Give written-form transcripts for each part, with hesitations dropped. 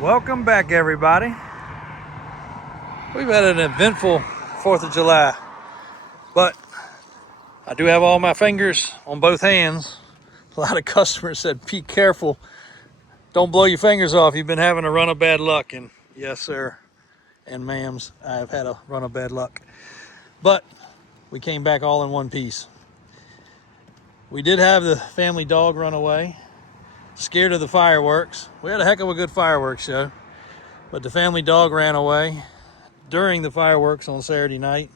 Welcome back, everybody. We've had an eventful 4th of July, but I do have all my fingers on both hands. A lot of customers said, be careful. Don't blow your fingers off. You've been having a run of bad luck. And yes, sir, and ma'ams, I've had a run of bad luck. But we came back all in one piece. We did have the family dog run away. Scared of the fireworks. We had a heck of a good fireworks show, but the family dog ran away during the fireworks on Saturday night.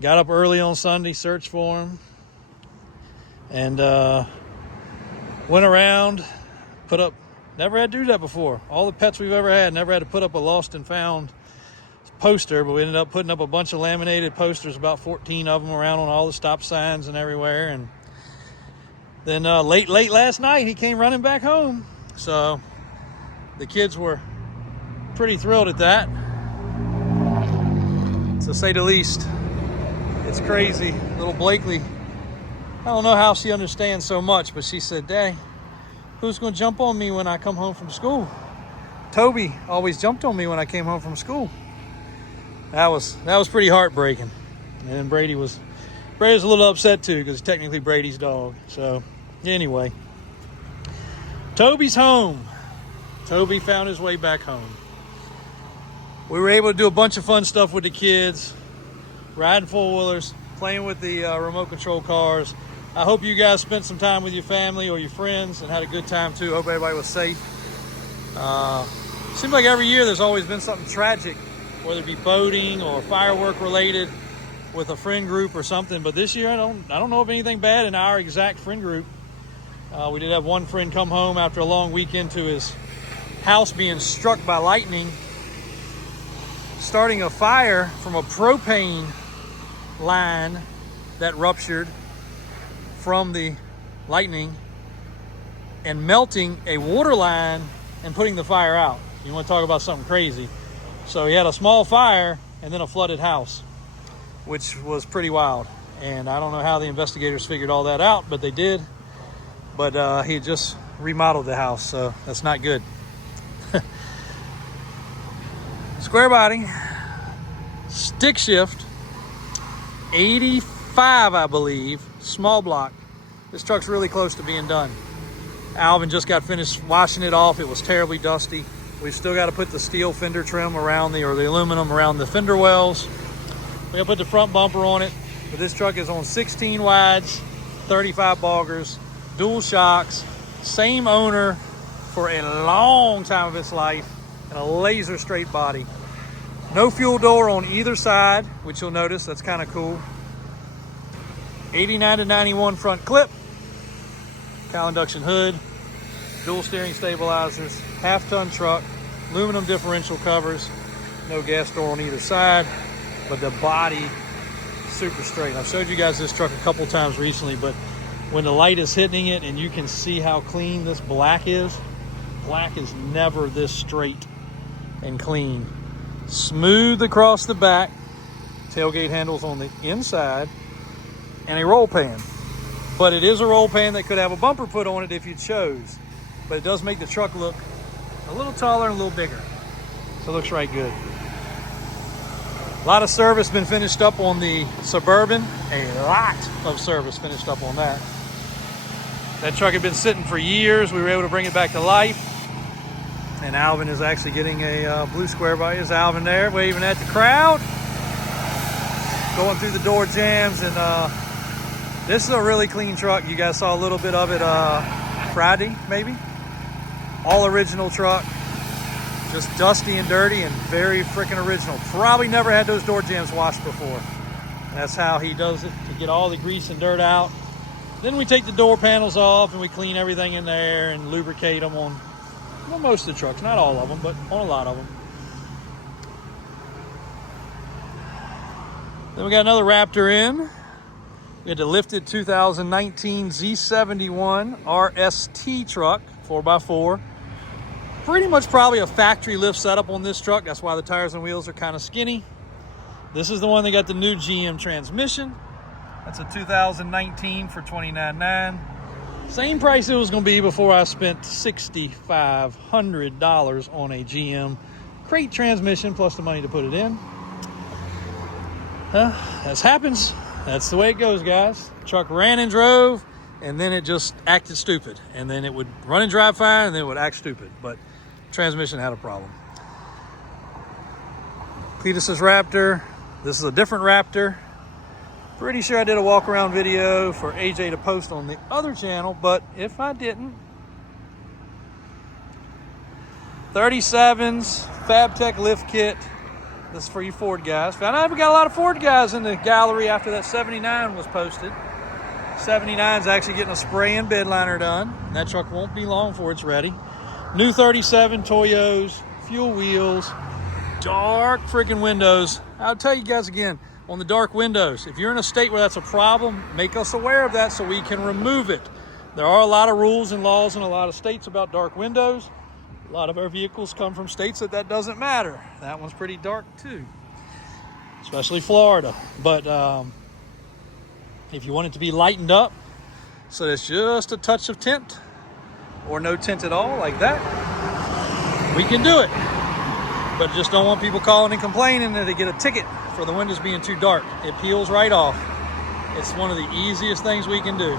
Got up early on Sunday, searched for him, and went around, put up, never had to do that before. All the pets we've ever had, never had to put up a lost and found poster, but we ended up putting up a bunch of laminated posters, about 14 of them around on all the stop signs and everywhere. And then late last night, he came running back home. So the kids were pretty thrilled at that, to say the least. It's crazy. Little Blakely, I don't know how she understands so much, but she said, "Dad, who's going to jump on me when I come home from school? Toby always jumped on me when I came home from school." That was pretty heartbreaking. And Brady was a little upset too, because technically Brady's dog. So anyway, Toby's home. Toby found his way back home. We were able to do a bunch of fun stuff with the kids, riding four-wheelers, playing with the remote control cars. I hope you guys spent some time with your family or your friends and had a good time too. Hope everybody was safe. Seems like every year there's always been something tragic, whether it be boating or firework related with a friend group or something. But this year I don't know of anything bad in our exact friend group. We did have one friend come home after a long weekend to his house being struck by lightning, starting a fire from a propane line that ruptured from the lightning and melting a water line and putting the fire out. You want to talk about something crazy. So he had a small fire and then a flooded house, which was pretty wild. And I don't know how the investigators figured all that out, but they did. But he had just remodeled the house, so that's not good. Squarebody, stick shift, 85, I believe, small block. This truck's really close to being done. Alvin just got finished washing it off. It was terribly dusty. We've still got to put the steel fender trim around the aluminum around the fender wells. We got to put the front bumper on it. But this truck is on 16 wides, 35 boggers, dual shocks, same owner for a long time of its life, and a laser straight body. No fuel door on either side, which you'll notice, that's kind of cool. 89 to 91 front clip, cowl induction hood, dual steering stabilizers, half-ton truck, aluminum differential covers, no gas door on either side, but the body super straight. I've showed you guys this truck a couple times recently, but when the light is hitting it and you can see how clean this black is never this straight and clean. Smooth across the back, tailgate handles on the inside, and a roll pan. But it is a roll pan that could have a bumper put on it if you chose. But it does make the truck look a little taller and a little bigger. So it looks right good. A lot of service been finished up on the Suburban. A lot of service finished up on that. That truck had been sitting for years. We were able to bring it back to life. And Alvin is actually getting a blue Squarebody. There's Alvin there waving at the crowd. Going through the door jams. And this is a really clean truck. You guys saw a little bit of it Friday, maybe. All original truck. Just dusty and dirty and very freaking original. Probably never had those door jams washed before. That's how he does it, to get all the grease and dirt out. Then we take the door panels off and we clean everything in there and lubricate them on, well, most of the trucks. Not all of them, but on a lot of them. Then we got another Raptor in. We had the lifted 2019 Z71 RST truck, 4x4. Pretty much probably a factory lift setup on this truck. That's why the tires and wheels are kind of skinny. This is the one that got the new GM transmission. That's a 2019 for $29,900. Same price it was going to be before I spent $6,500 on a GM crate transmission plus the money to put it in. That happens. That's the way it goes, guys. Truck ran and drove, and then it just acted stupid. And then it would run and drive fine, and then it would act stupid. But transmission had a problem. Cletus's Raptor. This is a different Raptor. Pretty sure I did a walk around video for AJ to post on the other channel, but if I didn't, 37s, FabTech lift kit. This is for you Ford guys. Found out we got a lot of Ford guys in the gallery after that 79 was posted. 79's actually getting a spray and bed liner done. That truck won't be long before it's ready. New 37 Toyos, fuel wheels, dark freaking windows. I'll tell you guys again, on the dark windows, if you're in a state where that's a problem, make us aware of that so we can remove it. There are a lot of rules and laws in a lot of states about dark windows. A lot of our vehicles come from states that doesn't matter. That one's pretty dark too, especially Florida. But if you want it to be lightened up so it's just a touch of tint or no tint at all like that, we can do it. But just don't want people calling and complaining that they get a ticket for the windows being too dark. It peels right off. It's one of the easiest things we can do.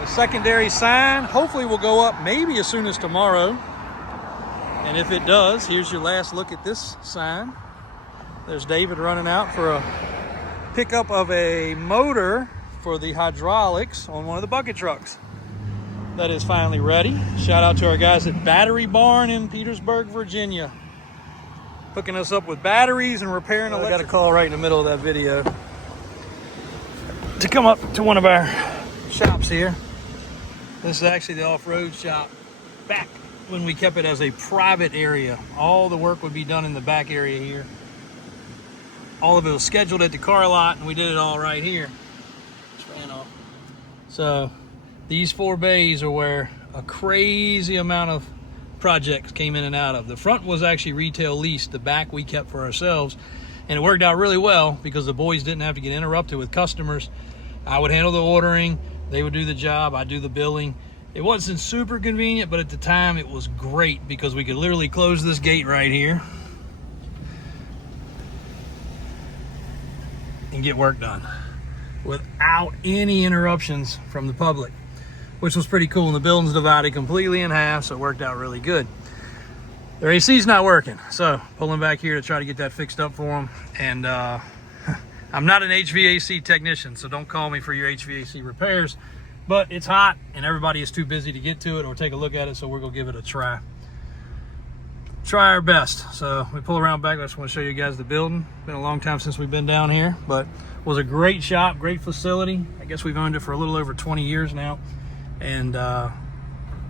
The secondary sign hopefully will go up maybe as soon as tomorrow. And if it does, here's your last look at this sign. There's David running out for a pickup of a motor for the hydraulics on one of the bucket trucks. That is finally ready. Shout out to our guys at Battery Barn in Petersburg, Virginia. Hooking us up with batteries and repairing electric. I got a call right in the middle of that video to come up to one of our shops here. This is actually the off-road shop back when we kept it as a private area. All the work would be done in the back area here. All of it was scheduled at the car lot, and we did it all right here. Just ran off. So these 4 bays are where a crazy amount of projects came in and out of. The front was actually retail leased. The back we kept for ourselves. And it worked out really well because the boys didn't have to get interrupted with customers. I would handle the ordering. They would do the job. I'd do the billing. It wasn't super convenient, but at the time it was great because we could literally close this gate right here and get work done without any interruptions from the public, which was pretty cool. And the building's divided completely in half, so it worked out really good. Their AC's not working, so pulling back here to try to get that fixed up for them. And I'm not an HVAC technician, so don't call me for your HVAC repairs, but it's hot and everybody is too busy to get to it or take a look at it, so we're gonna give it a try. Try our best. So we pull around back. I just want to show you guys the building. Been a long time since we've been down here, but it was a great shop, great facility. I guess we've owned it for a little over 20 years now, and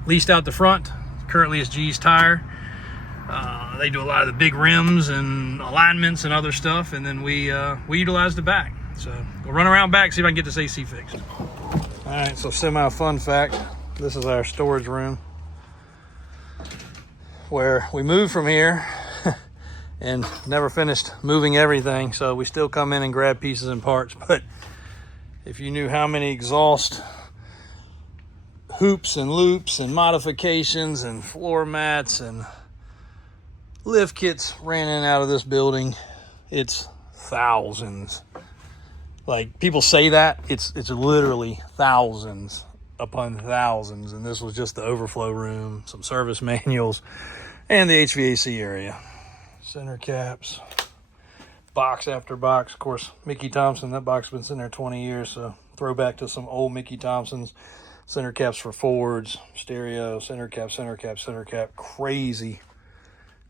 leased out the front. Currently it's G's Tire. They do a lot of the big rims and alignments and other stuff, and then we utilize the back. So we'll run around back, see if I can get this AC fixed. All right, so semi fun fact, this is our storage room where we moved from here and never finished moving everything, so we still come in and grab pieces and parts. But if you knew how many exhaust hoops and loops and modifications and floor mats and lift kits ran in and out of this building, it's thousands. Like, people say that, it's literally thousands upon thousands. And this was just the overflow room, some service manuals, and the HVAC area. Center caps, box after box. Of course, Mickey Thompson, that box has been sitting there 20 years, so throwback to some old Mickey Thompsons. Center caps for Fords, stereo, center cap, center cap, center cap. Crazy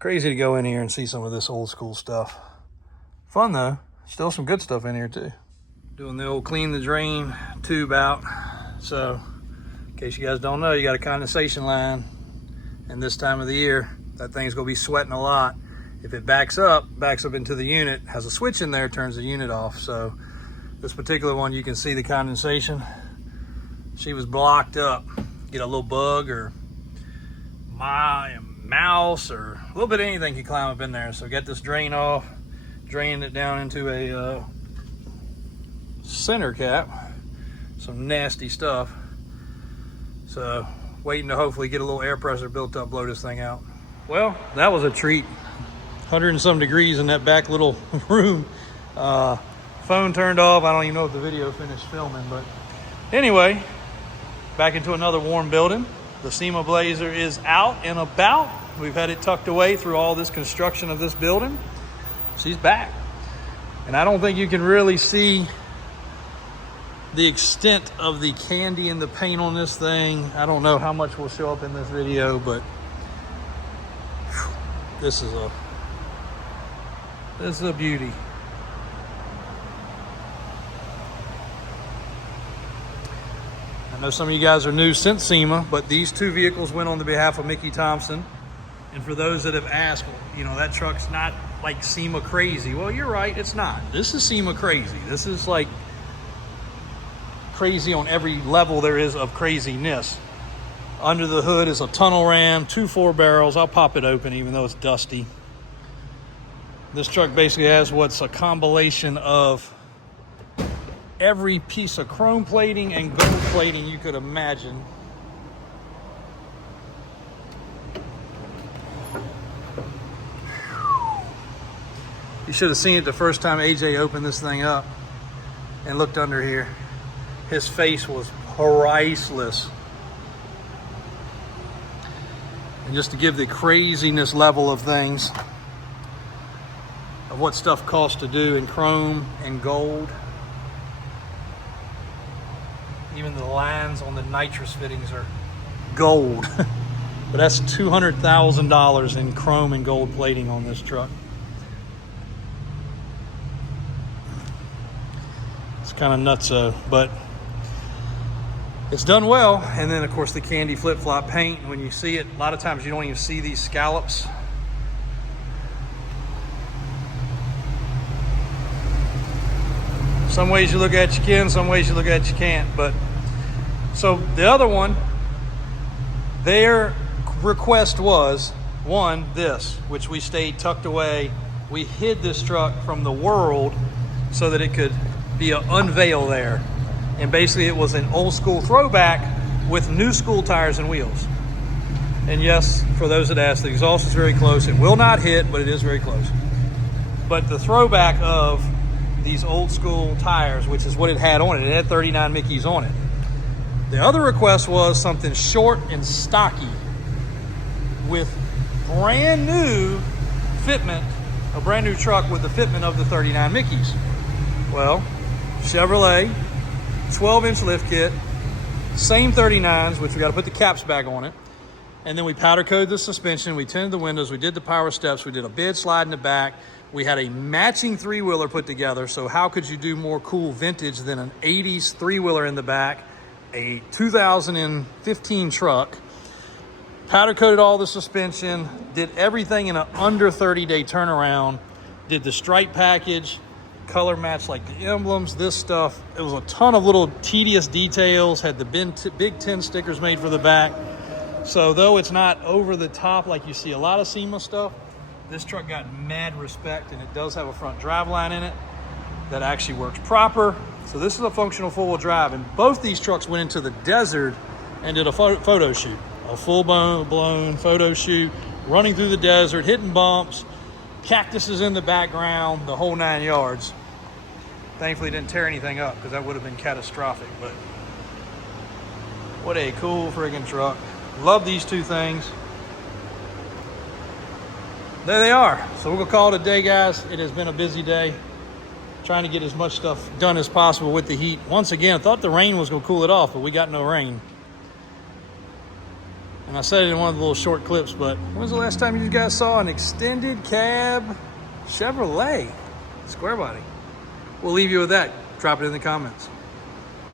to go in here and see some of this old school stuff. Fun though, still some good stuff in here too. Doing the old clean the drain tube out. So in case you guys don't know, you got a condensation line, and this time of the year that thing's gonna be sweating a lot. If it backs up into the unit, has a switch in there, turns the unit off. So this particular one, you can see the condensation. She was blocked up. Get a little bug or mouse or a little bit of anything could climb up in there. So get this drain off, drain it down into a center cap. Some nasty stuff. So waiting to hopefully get a little air pressure built up, blow this thing out. Well, that was a treat. 100 and some degrees in that back little room. Phone turned off. I don't even know if the video finished filming, but anyway, back into another warm building. The SEMA Blazer is out and about. We've had it tucked away through all this construction of this building. She's back. And I don't think you can really see the extent of the candy and the paint on this thing. I don't know how much will show up in this video, but this is a beauty. I know some of you guys are new since SEMA, but these two vehicles went on the behalf of Mickey Thompson. And for those that have asked, you know, that truck's not like SEMA crazy. Well, you're right, it's not. This is SEMA crazy. This is like crazy on every level there is of craziness. Under the hood is a tunnel ram, 2 4-barrels. I'll pop it open even though it's dusty. This truck basically has what's a combination of every piece of chrome plating and gold plating you could imagine. You should have seen it the first time AJ opened this thing up and looked under here. His face was priceless. And just to give the craziness level of things, of what stuff costs to do in chrome and gold. Even the lines on the nitrous fittings are gold. But that's $200,000 in chrome and gold plating on this truck. It's kind of nutso, but it's done well. And then of course the candy flip-flop paint, when you see it, a lot of times you don't even see these scallops. Some ways you look at you can, some ways you look at you can't. But so the other one, their request was one, this, which we stayed tucked away. We hid this truck from the world so that it could be an unveil there. And basically it was an old school throwback with new school tires and wheels. And yes, for those that asked, the exhaust is very close. It will not hit, but it is very close. But the throwback of these old school tires, which is what it had on it. It had 39 Mickeys on it. The other request was something short and stocky with brand new fitment, a brand new truck with the fitment of the 39 Mickeys. Well, Chevrolet, 12-inch lift kit, same 39s, which we got to put the caps back on it. And then we powder coated the suspension, we tinted the windows, we did the power steps, we did a bed slide in the back. We had a matching 3-wheeler put together, so how could you do more cool vintage than an 80s 3-wheeler in the back, a 2015 truck, powder coated all the suspension, did everything in an under 30-day turnaround, did the stripe package, color match like the emblems, this stuff. It was a ton of little tedious details, had the big 10 stickers made for the back. So though it's not over the top like you see a lot of SEMA stuff, this truck got mad respect, and it does have a front drive line in it that actually works proper. So this is a functional four-wheel drive, and both these trucks went into the desert and did a photo shoot, a full-blown photo shoot, running through the desert, hitting bumps, cactuses in the background, the whole 9 yards. Thankfully didn't tear anything up because that would have been catastrophic, but what a cool friggin' truck. Love these two things. There they are. So we're gonna call it a day, guys. It has been a busy day. Trying to get as much stuff done as possible with the heat. Once again, I thought the rain was gonna cool it off, but we got no rain. And I said it in one of the little short clips, but when was the last time you guys saw an extended cab Chevrolet Squarebody? We'll leave you with that. Drop it in the comments.